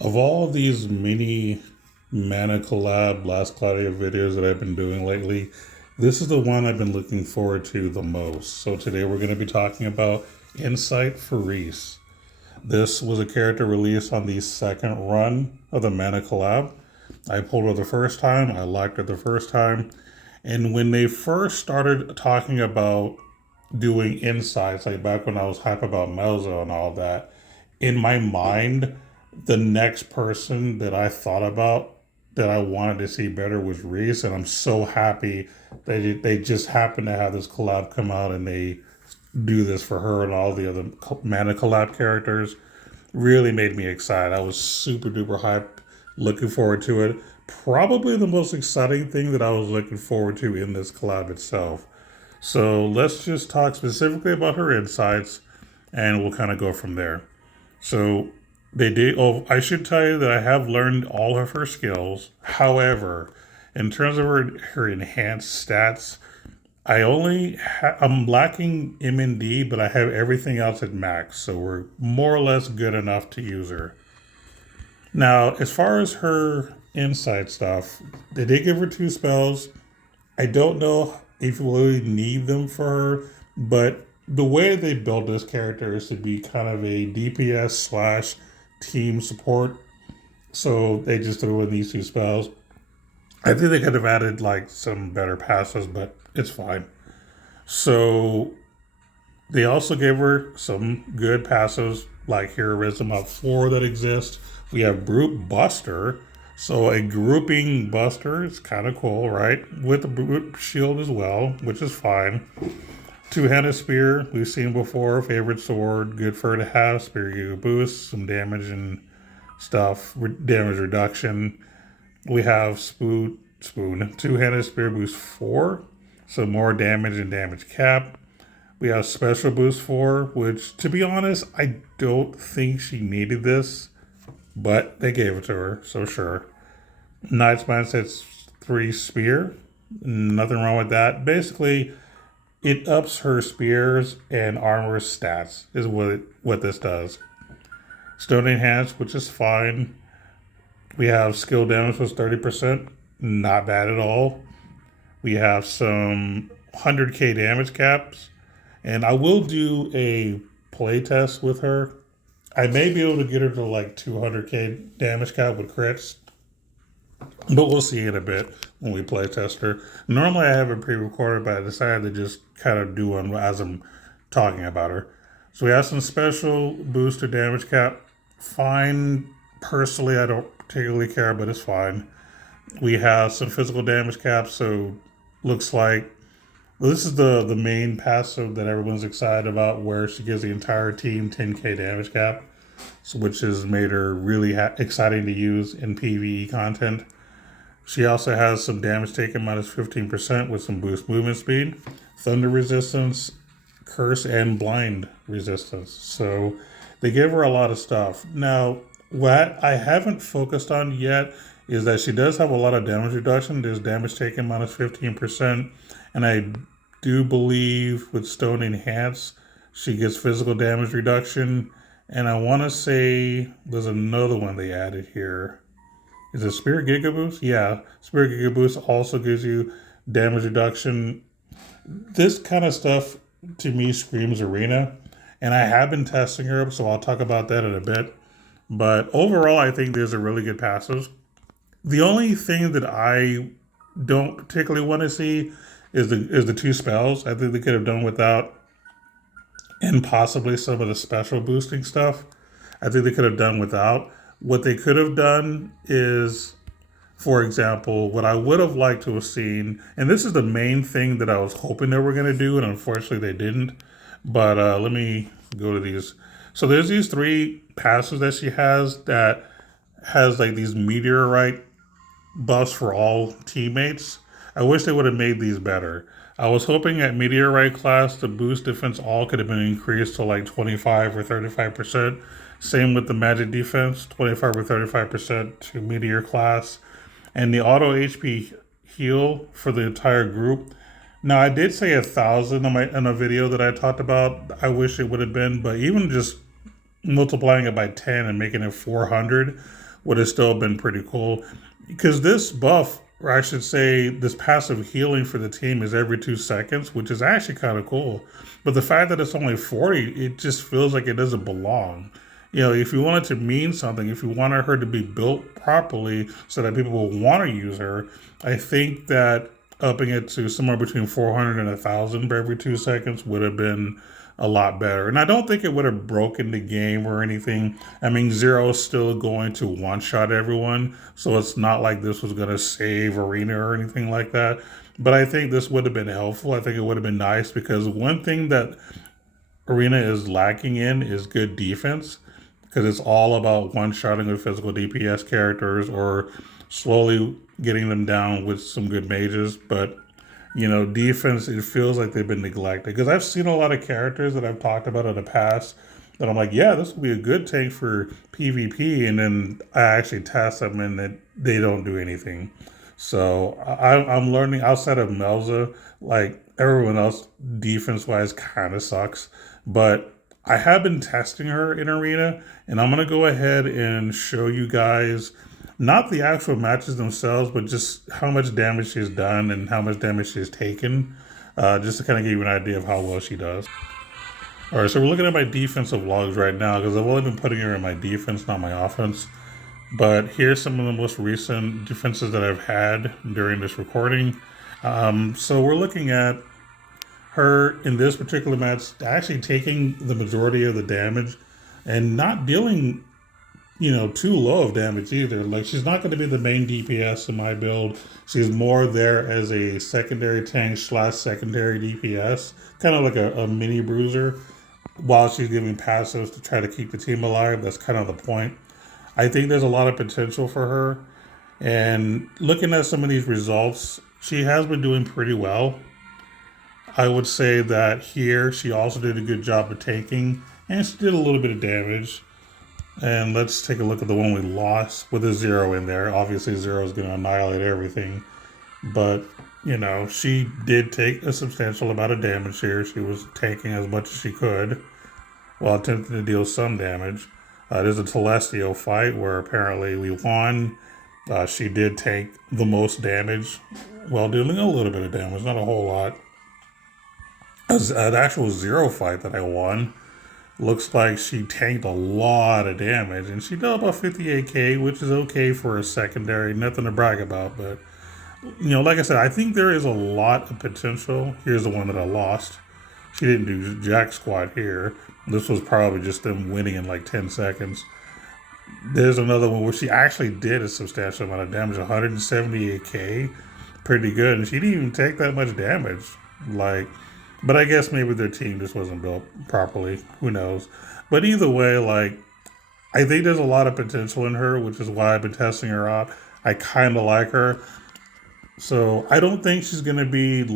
Of all these mini Mana collab Last Cloudia videos that I've been doing lately, this is the one I've been looking forward to the most. So today we're going to be talking about Insight for Riesz. This was a character released on the second run of the Mana collab. I pulled her the first time, I liked her the first time, and when they first started talking about doing insights, like back when I was hype about Melzo and all that, in my mind, the next person that I thought about that I wanted to see better was Reese, and I'm so happy that they just happened to have this collab come out and they do this for her and all the other Mana collab characters. Really made me excited. I was super duper hyped, looking forward to it. Probably the most exciting thing that I was looking forward to in this collab itself. So let's just talk specifically about her insights and we'll kind of go from there. So they did. Oh, I should tell you that I have learned all of her skills. However, in terms of her enhanced stats, I'm lacking M&D, but I have everything else at max, so we're more or less good enough to use her. Now, as far as her insight stuff, they did give her two spells. I don't know if you really need them for her, but the way they built this character is to be kind of a DPS slash team support. So they just threw in these two spells. I think they could have added like some better passes, but it's fine. So they also gave her some good passives like Heroism of 4 that exist. We have Brute Buster. So a grouping buster is kind of cool, right? With the brute shield as well, which is fine. Two-handed spear, we've seen before. Favorite sword, good for her to have. Spear you boost, some damage and stuff. Damage reduction. We have spoon. Two-handed spear boost 4, so more damage and damage cap. We have special boost 4, which to be honest, I don't think she needed this, but they gave it to her, so sure. Knight's Mindset's 3 spear. Nothing wrong with that. Basically, it ups her spears and armor stats, is what this does. Stone Enhanced, which is fine. We have skill damage was 30%. Not bad at all. We have some 100k damage caps. And I will do a playtest with her. I may be able to get her to like 200k damage cap with crits, but we'll see in a bit when we play test her. Normally I have it pre-recorded, but I decided to just kind of do one as I'm talking about her. So we have some special boost to damage cap. Fine. Personally, I don't particularly care, but it's fine. We have some physical damage cap, so looks like this is the main passive that everyone's excited about, where she gives the entire team 10k damage cap, so which has made her really exciting to use in PvE content. She also has some damage taken minus 15% with some boost movement speed, thunder resistance, curse, and blind resistance. So they give her a lot of stuff. Now, what I haven't focused on yet is that she does have a lot of damage reduction. There's damage taken minus 15%. And I do believe with Stone Enhance, she gets physical damage reduction. And I want to say there's another one they added here. Is it Spirit Giga Boost? Yeah, Spirit Giga Boost also gives you damage reduction. This kind of stuff to me screams arena. And I have been testing her, so I'll talk about that in a bit. But overall, I think there's a really good passive. The only thing that I don't particularly want to see is the two spells. I think they could have done without, and possibly some of the special boosting stuff. I think they could have done without. What they could have done is, for example, what I would have liked to have seen, and this is the main thing that I was hoping they were going to do, and unfortunately they didn't. But let me go to these. So there's these 3 passes that she has that has like these meteorite buffs for all teammates. I wish they would have made these better. I was hoping at meteorite class the boost defense all could have been increased to like 25 or 35%. Same with the magic defense, 25 or 35% to meteor class. And the auto HP heal for the entire group. Now I did say 1,000 in a video that I talked about. I wish it would have been, but even just multiplying it by 10 and making it 400 would have still been pretty cool. Because this buff, or I should say, this passive healing for the team is every 2 seconds, which is actually kind of cool. But the fact that it's only 40, it just feels like it doesn't belong. If you want it to mean something, if you wanted her to be built properly so that people will want to use her, I think that upping it to somewhere between 400 and 1,000 for every 2 seconds would have been a lot better. And I don't think it would have broken the game or anything. I mean, Zero is still going to one shot everyone, so it's not like this was going to save Arena or anything like that. But I think this would have been helpful. I think it would have been nice because one thing that Arena is lacking in is good defense because it's all about one-shotting with physical DPS characters or slowly getting them down with some good mages. But defense, it feels like they've been neglected because I've seen a lot of characters that I've talked about in the past that I'm like, yeah, this would be a good tank for PvP, and then I actually test them and they don't do anything. So I'm learning outside of Melza, like everyone else, defense wise, kind of sucks. But I have been testing her in Arena, and I'm gonna go ahead and show you guys not the actual matches themselves, but just how much damage she's done and how much damage she's taken, just to kind of give you an idea of how well she does. All right, so we're looking at my defensive logs right now because I've only been putting her in my defense, not my offense. But here's some of the most recent defenses that I've had during this recording. So we're looking at her in this particular match actually taking the majority of the damage and not dealing too low of damage either. Like, she's not going to be the main DPS in my build. She's more there as a secondary tank / secondary DPS, kind of like a mini bruiser, while she's giving passives to try to keep the team alive. That's kind of the point. I think there's a lot of potential for her. And looking at some of these results, she has been doing pretty well. I would say that here she also did a good job of tanking, and she did a little bit of damage. And let's take a look at the one we lost with a Zero in there. Obviously, Zero is going to annihilate everything. But, she did take a substantial amount of damage here. She was taking as much as she could while attempting to deal some damage. There's a Telestio fight where apparently we won. She did take the most damage while dealing a little bit of damage, not a whole lot. An actual Zero fight that I won. Looks like she tanked a lot of damage, and she dealt about 58k, which is okay for a secondary. Nothing to brag about, but like I said, I think there is a lot of potential. Here's the one that I lost. She didn't do jack squat here. This was probably just them winning in like 10 seconds. There's another one where she actually did a substantial amount of damage, 178k, pretty good, and she didn't even take that much damage. But I guess maybe their team just wasn't built properly. Who knows? But either way, I think there's a lot of potential in her, which is why I've been testing her out. I kind of like her. So I don't think she's going to be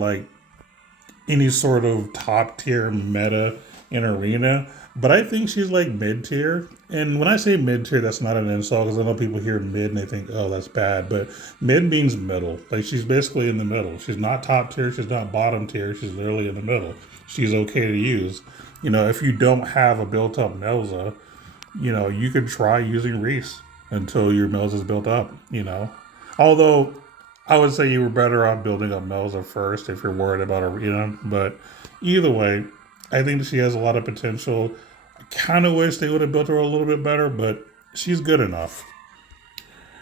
any sort of top tier meta in Arena. But I think she's mid tier. And when I say mid tier, that's not an insult because I know people hear mid and they think, oh, that's bad. But mid means middle. She's basically in the middle. She's not top tier. She's not bottom tier. She's literally in the middle. She's okay to use. If you don't have a built up Melza, you could try using Riesz until your Melza's built up, Although I would say you were better off building up Melza first if you're worried about Arena. But either way, I think she has a lot of potential. I kind of wish they would have built her a little bit better, but she's good enough.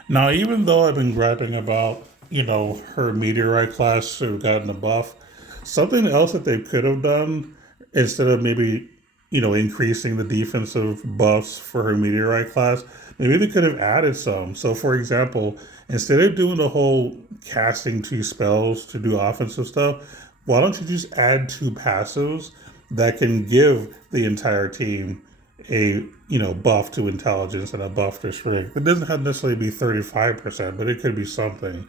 Now, even though I've been griping about, her Meteorite class who gotten a buff, something else that they could have done instead of maybe, increasing the defensive buffs for her Meteorite class, maybe they could have added some. So, for example, instead of doing the whole casting 2 spells to do offensive stuff, why don't you just add 2 passives that can give the entire team a buff to intelligence and a buff to strength? It doesn't have necessarily be 35%, but it could be something,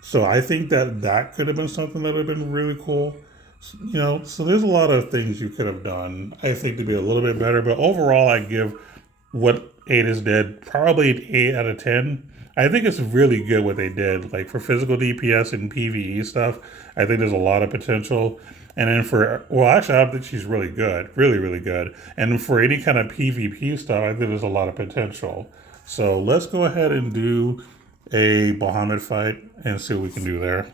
So I think that could have been something that would have been really cool. So there's a lot of things you could have done, I think, to be a little bit better. But overall, I give what Ada's did probably an 8 out of 10. I think it's really good what they did. Like for physical DPS and PvE stuff, I think there's a lot of potential. And then for, well, actually, I think she's really good, really, really good. And for any kind of PvP stuff, I think there's a lot of potential. So let's go ahead and do a Bahamut fight and see what we can do there.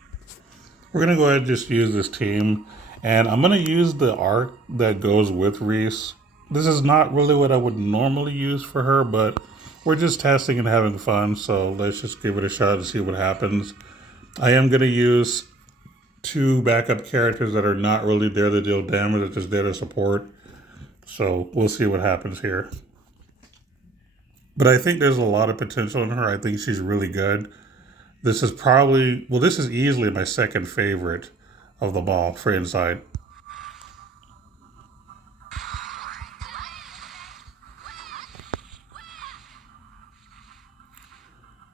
We're gonna go ahead and just use this team, and I'm gonna use the arc that goes with Riesz. This is not really what I would normally use for her, but we're just testing and having fun, so let's just give it a shot and see what happens. I am gonna use two backup characters that are not really there to deal damage, they're just there to support. So we'll see what happens here. But I think there's a lot of potential in her. I think she's really good. This is probably, well, this is easily my second favorite of the ball for Inside.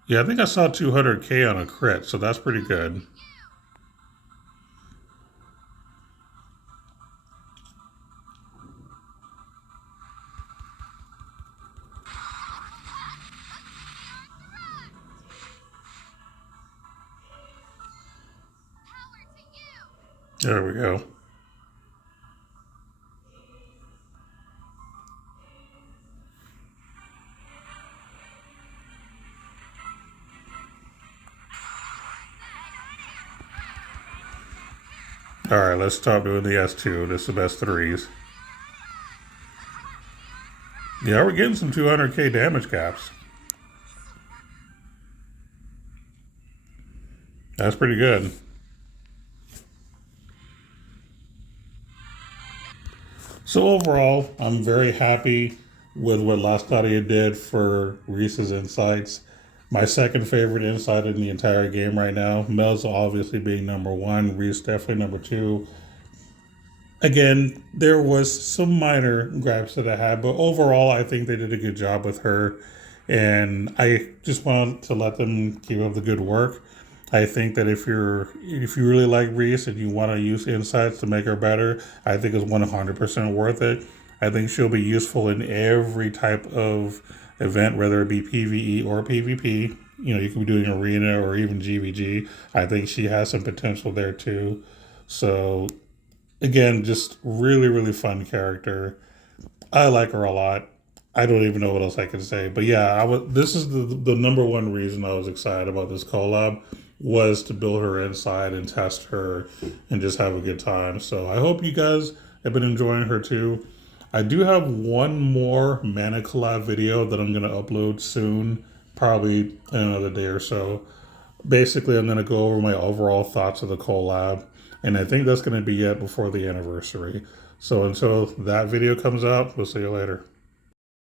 Yeah, I think I saw 200K on a crit, so that's pretty good. There we go. All right, let's stop doing the S2. This is the best threes. Yeah, we're getting some 200K damage caps. That's pretty good. So overall, I'm very happy with what Last Cloudia did for Riesz's insights. My second favorite insight in the entire game right now. Mel's obviously being number one. Riesz definitely number two. Again, there was some minor gripes that I had, but overall, I think they did a good job with her, and I just want to let them keep up the good work. I think that if you really like Riesz and you want to use insights to make her better, I think it's 100% worth it. I think she'll be useful in every type of event, whether it be PvE or PvP. You know, you could be doing arena or even GVG. I think she has some potential there too. So again, just really, really fun character. I like her a lot. I don't even know what else I can say, but yeah, I was. This is the number one reason I was excited about this collab was to build her inside and test her and just have a good time. So I hope you guys have been enjoying her too. I do have one more mana collab video that I'm gonna upload soon, probably in another day or so. Basically, I'm gonna go over my overall thoughts of the collab, and I think that's gonna be it before the anniversary. So until that video comes out, we'll see you later.